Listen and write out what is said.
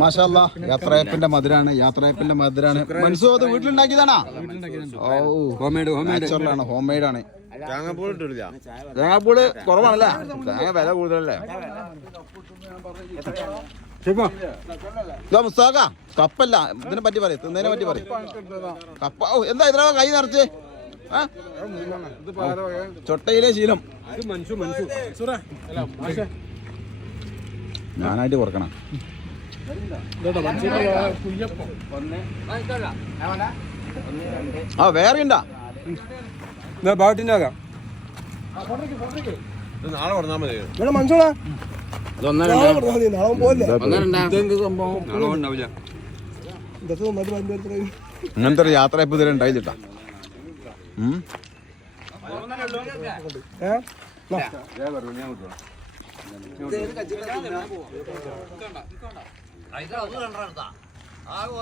മാഷാല്ലാ യാത്രയപ്പിന്റെ മധുരാണ് മനസ്സോ അത് വീട്ടിലുണ്ടാക്കിയതാണോ? Home made ആണ്. തേങ്ങാപ്പൂള് കുറവാണല്ലേ? തേങ്ങ വില കൂടുതലല്ലേ? മുസ്താക്ക കപ്പല്ല ഇതിനെ പറ്റി പറയും, തിന്നതിനെ പറ്റി പറയും. കപ്പ എന്താ ഇത്ര കൈ നിറച്ച്? ചൊട്ടയിലെ ശീലം ഞാനായിട്ട് കുറക്കണം. ആ വേറെ ഉണ്ടാ ബാട്ടിൻ്റെ ആകാം. നാളെ പറഞ്ഞാൽ മതി. ഇങ്ങനത്തെ ഒരു യാത്ര ഇപ്പൊ ഇതുവരെ ഉണ്ടായിട്ടാ.